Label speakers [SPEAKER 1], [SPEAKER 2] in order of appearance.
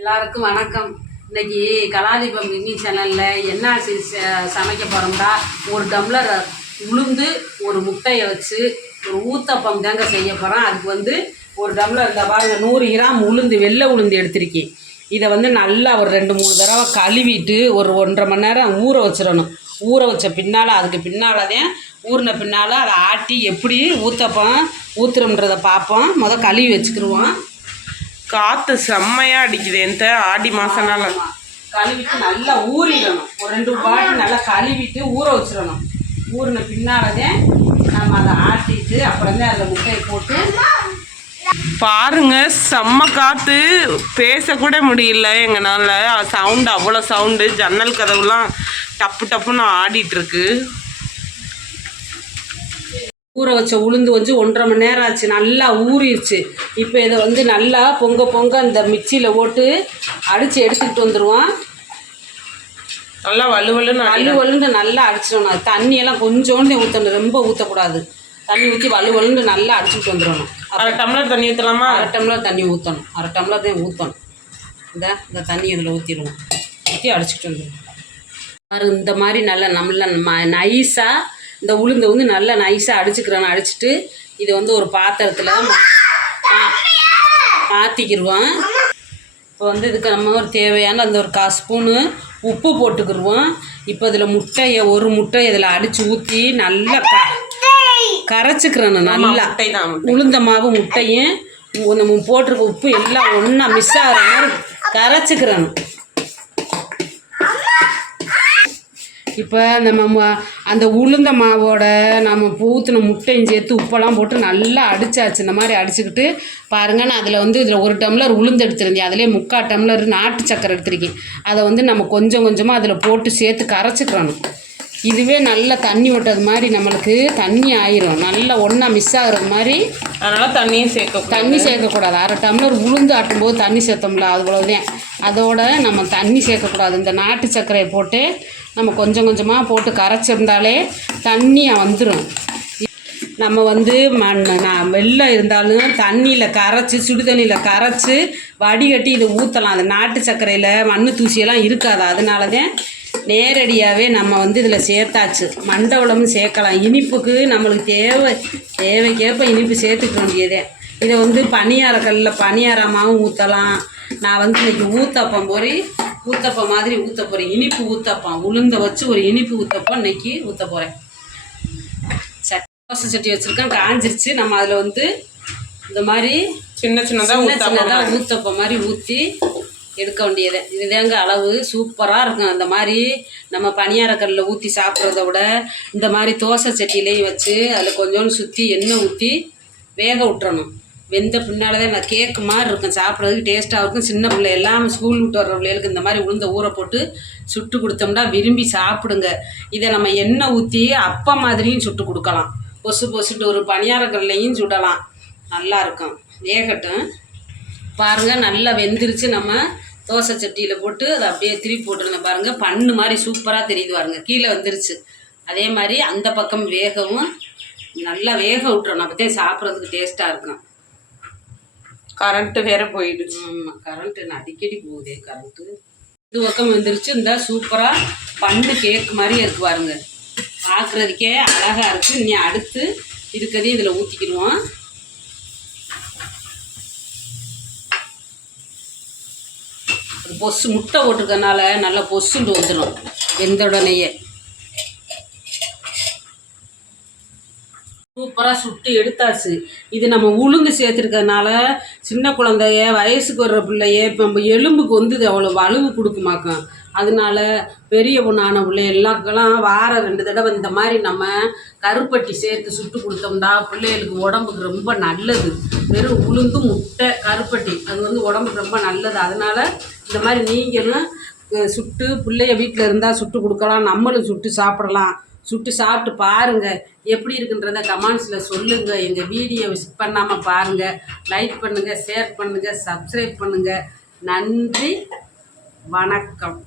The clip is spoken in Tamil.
[SPEAKER 1] எல்லாருக்கும் வணக்கம். இன்னைக்கு கலாதீபம் மின்னி சேனலில் என்ன ச- சமைக்க போகிறோம்டா ஒரு டம்ளர் உளுந்து ஒரு முட்டையை வச்சு ஒரு ஊத்தப்பம் தாங்க செய்ய போகிறோம் அதுக்கு வந்து ஒரு டம்ளர் இந்த பாருங்க நூறு கிராம் உளுந்து வெள்ளை உளுந்து எடுத்திருக்கேன். இதை வந்து நல்லா ஒரு ரெண்டு மூணு தடவை கழுவிட்டு ஒரு ஒன்றரை மணி நேரம் ஊற வச்சிடணும். ஊற வச்ச பின்னால் அதுக்கு பின்னால் தான் ஊறின பின்னால் அதை ஆட்டி எப்படி ஊற்றப்போம் ஊத்துறோம்ன்றதை பார்ப்போம். முதல் கழுவி வச்சுக்கிருவோம்.
[SPEAKER 2] காத்து செம்மையா அடிக்குது. எந்த ஆடி ஆமா.
[SPEAKER 1] கழுவிட்டு நல்லா ஊறிடணும். ஒரு ரெண்டு பாட்டி நல்லா கழுவிட்டு ஊற வச்சிடணும். ஊறின பின்னாலதே நம்ம அதை ஆட்டிட்டு அப்புறம் அதில் முட்டையை போட்டு
[SPEAKER 2] பாருங்க செம்ம காத்து. பேசக்கூட முடியல எங்கனால. சவுண்டு அவ்வளோ சவுண்டு. ஜன்னல் கதவுலாம் டப்பு டப்புன்னு ஆடிட்டு இருக்கு.
[SPEAKER 1] ஊற வச்ச உளுந்து வந்து ஒன்றரை மணி நேரம் ஆச்சு. நல்லா ஊறிடுச்சு. இப்போ இதை வந்து நல்லா பொங்க பொங்க அந்த மிக்சியில் போட்டு அடித்து எடுத்துக்கிட்டு வந்துடுவோம்
[SPEAKER 2] நல்லா வலுவலுன்னு
[SPEAKER 1] அடி வலு வலுன்னு நல்லா அடிச்சிடணும். அது தண்ணியெல்லாம் கொஞ்சோண்டு ஊற்றணும் ரொம்ப ஊற்றக்கூடாது தண்ணி ஊற்றி வலு வலுன்னு நல்லா அடிச்சுட்டு வந்துடணும்
[SPEAKER 2] அரை டம்ளர் தண்ணி ஊற்றலாமா
[SPEAKER 1] அரை டம்ளர் தண்ணி ஊற்றணும் அரை டம்ளர் தான் ஊற்றணும் இந்த இந்த தண்ணி இதில் ஊற்றிடுவோம் ஊற்றி அடிச்சுட்டு வந்துடுவோம் பாரு இந்த மாதிரி நல்லா நம்மள நைஸாக இந்த உளுந்தை வந்து நல்லா நைஸாக அடிச்சுக்கிறோம் அடிச்சுட்டு இதை வந்து ஒரு பாத்திரத்தில் மாற்றிக்கிடுவோம் இப்போ வந்து இதுக்கு நம்ம ஒரு தேவையான அந்த ஒரு கால் ஸ்பூனு உப்பு போட்டுக்கிடுவோம் இப்போ இதில் முட்டையை ஒரு முட்டை இதில் அடித்து ஊற்றி நல்லா க கரைச்சிக்கிறணும் நல்லா. உளுந்த மாவு முட்டையும் நம்ம போட்டிருக்க உப்பு எல்லாம் ஒன்றா மிஸ் ஆகிற மாதிரி கரைச்சிக்கிறணும் இப்போ நம்ம அந்த உளுந்த மாவோட நம்ம ஊற்றின முட்டையும் சேர்த்து உப்பெல்லாம் போட்டு நல்லா அடித்தாச்சு இந்த மாதிரி அடிச்சுக்கிட்டு பாருங்க நான் அதில் வந்து இதில் ஒரு டம்ளர் உளுந்து எடுத்துருந்தேன். அதிலே முக்கால் டம்ளர் நாட்டு சக்கரை எடுத்திருக்கேன். அதை வந்து நம்ம கொஞ்சம் கொஞ்சமாக அதில் போட்டு சேர்த்து கரைச்சிக்கிறணும் இதுவே நல்லா தண்ணி விட்டது மாதிரி நம்மளுக்கு தண்ணி ஆயிரும். நல்லா ஒன்றா மிஸ் ஆகுறது மாதிரி
[SPEAKER 2] அதனால தண்ணியும் சேர்க்க
[SPEAKER 1] தண்ணி சேர்க்கக்கூடாது அரை டம்ளர் உளுந்து ஆட்டும்போது தண்ணி சேர்த்தோம்ல அவ்வளோதான் அதோட நம்ம தண்ணி சேர்க்கக்கூடாது இந்த நாட்டு சர்க்கரையை போட்டு நம்ம கொஞ்சம் கொஞ்சமாக போட்டு கரைச்சிருந்தாலே தண்ணியாக வந்துடும் நம்ம வந்து மண் நான் வெள்ளம் இருந்தாலும் தண்ணியில் கரைச்சி சுடு தண்ணியில் கரைச்சி வடிகட்டி இதை ஊற்றலாம் அது நாட்டு சர்க்கரையில் மண் தூசியெல்லாம் இருக்காது. அதனால தான் நேரடியாகவே நம்ம வந்து இதில் சேர்த்தாச்சு. மண்டவளமும் சேர்க்கலாம். இனிப்புக்கு நம்மளுக்கு தேவை தேவைக்கேற்ப இனிப்பு சேர்த்துக்க வேண்டியதே. இதை வந்து பனியாரக்கல்லில் பனியாரமாகவும் ஊற்றலாம் நான் வந்து இன்னைக்கு ஊத்தப்பம் போய் ஊத்தப்பம் மாதிரி ஊற்ற போகிறேன் இனிப்பு ஊத்தப்பம். உளுந்த வச்சு ஒரு இனிப்பு ஊத்தப்பம் இன்னைக்கு ஊற்ற போகிறேன் சட்டி தோசை சட்டி வச்சுருக்கேன். காஞ்சிருச்சு. நம்ம அதில் வந்து இந்த மாதிரி
[SPEAKER 2] சின்ன சின்னதா சின்ன ஊத்தாம சின்னதாக
[SPEAKER 1] ஊத்தப்ப மாதிரி ஊற்றி எடுக்க வேண்டியது. இதுதாங்க அளவு. சூப்பராக இருக்கும் அந்த மாதிரி நம்ம பணியாரக்கல்லில் ஊற்றி சாப்பிட்றத விட இந்த மாதிரி தோசை சட்டியிலையும் வச்சு அதில் கொஞ்சோண்டு சுற்றி எண்ணெய் ஊற்றி வேக விட்டுறணும். வெந்த பின்னால் தான் நான் கேக்கு மாதிரி இருக்கும். சாப்பிட்றதுக்கு டேஸ்ட்டாக இருக்கும். சின்ன பிள்ளை எல்லாம் ஸ்கூல் விட்டு வர்ற பிள்ளைகளுக்கு இந்த மாதிரி உளுந்த ஊற போட்டு சுட்டு கொடுத்தோம்னா விரும்பி சாப்பிடுங்க. இதை நம்ம எண்ணெய் ஊற்றி அப்பா மாதிரியும் சுட்டு கொடுக்கலாம். பொசு பொசுட்டு ஒரு பணியாரக்கல்லையும் சுடலாம். நல்லாயிருக்கும் வேகட்டும். பாருங்கள் நல்லா வெந்துருச்சு நம்ம தோசை சட்டியில் போட்டு அதை அப்படியே திருப்பி போட்டுருந்தேன் பாருங்கள் பண்ணு மாதிரி சூப்பராக தெரியுது பாருங்க. கீழே வந்துருச்சு. அதே மாதிரி அந்த பக்கம் வேகவும் நல்லா வேக விட்டுறணும். அப்போ தான் சாப்பிட்றதுக்கு டேஸ்ட்டாக இருக்கும்.
[SPEAKER 2] கரண்ட் வேற போயிடுச்சு.
[SPEAKER 1] ஆமாம் கரண்ட்டு அடிக்கடி போகுதே கரண்ட்டு இது பக்கம் வந்துருச்சு. இந்த சூப்பராக பண்ணு கேக் மாதிரியே இருக்கு பாருங்க. பார்க்குறதுக்கே அழகாக இருக்குது இனி அடுத்து இருக்கிறதையும் இதில் ஊற்றிக்கிடுவோம் அது பொசு முட்டை போட்டிருக்கனால நல்லா பொசுண்டு வந்துடும் வெந்த உடனேயே. சூப்பராக சுட்டு எடுத்தாச்சு. இது நம்ம உளுந்து சேர்த்துருக்கறனால சின்ன குழந்தைய வயசுக்கு வர்ற பிள்ளைய இப்போ நம்ம எலும்புக்கு வந்து அவ்வளோ வலுவு கொடுக்குமாக்கும் அதனால பெரிய பொண்ணான பிள்ளை எல்லாருக்கெல்லாம் வாரம் ரெண்டு தடவை இந்த மாதிரி நம்ம கருப்பட்டி சேர்த்து சுட்டு கொடுத்தோம்னா பிள்ளைகளுக்கு உடம்புக்கு ரொம்ப நல்லது. வெறும் உளுந்து முட்டை கருப்பட்டி அது வந்து உடம்புக்கு ரொம்ப நல்லது. அதனால இந்த மாதிரி நீங்களும் சுட்டு பிள்ளைய வீட்டில் இருந்தால் சுட்டு கொடுக்கலாம் நம்மளும் சுட்டு சாப்பிடலாம். சுட்டு சாப்பிட்டு பாருங்க எப்படி இருக்குன்றத கமெண்ட்ஸில் சொல்லுங்கள் எங்கள் வீடியோ விசிட் பண்ணாமல் பாருங்கள் லைக் பண்ணுங்கள் ஷேர் பண்ணுங்கள் சப்ஸ்கிரைப் பண்ணுங்கள் நன்றி வணக்கம்.